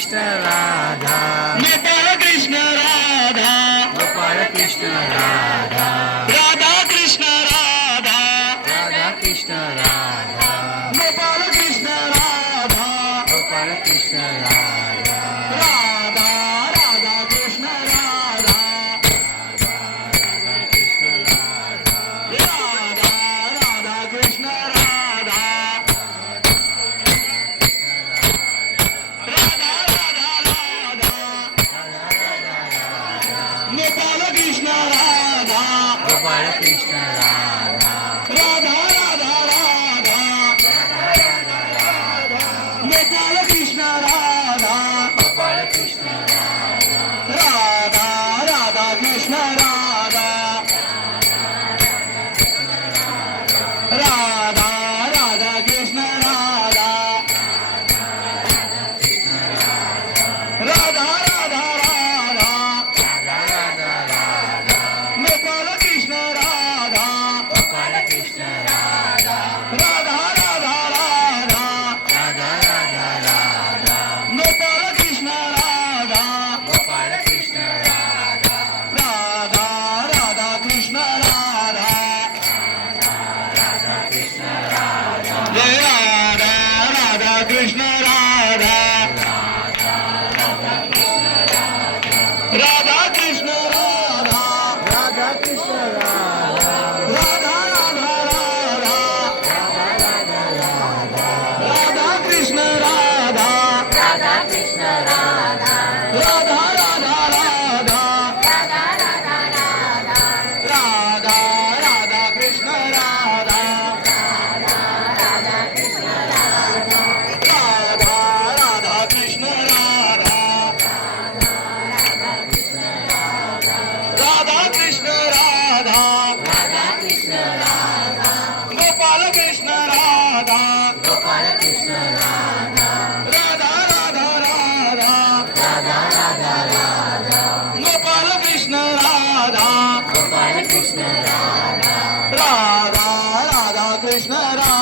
したら agora cristã.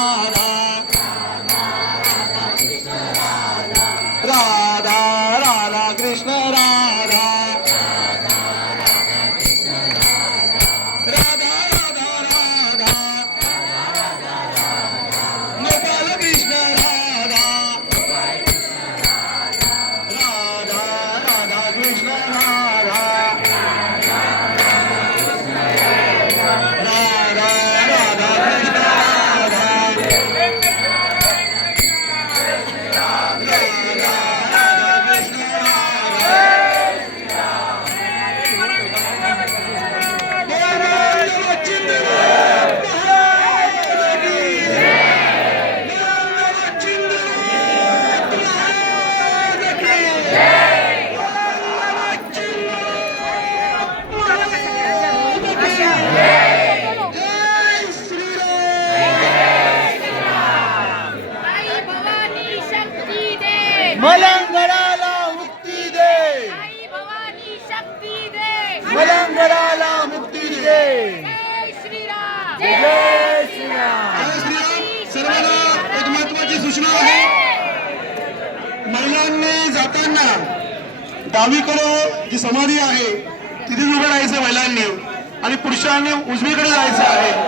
Radha मलंगडाला मुक्ती दे. आई भवानी शक्ती दे. मलंगडाला मुक्ती दे. जय जय श्रीराम. सर्वांना एक महत्वाची सूचना आहे. महिलांनी जाताना डावीकडे जी समाधी आहे तिथे उभं राहायचं महिलांनी. आणि पुरुषांनी उजवीकडे जायचं आहे.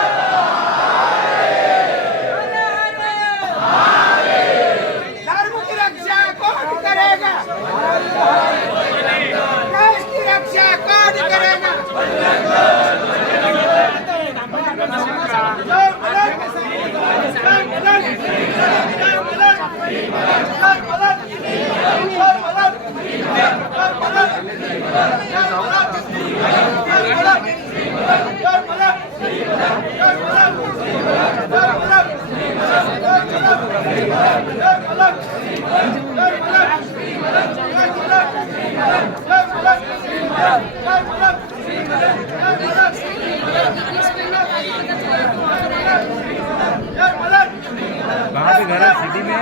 हमारा सिटी में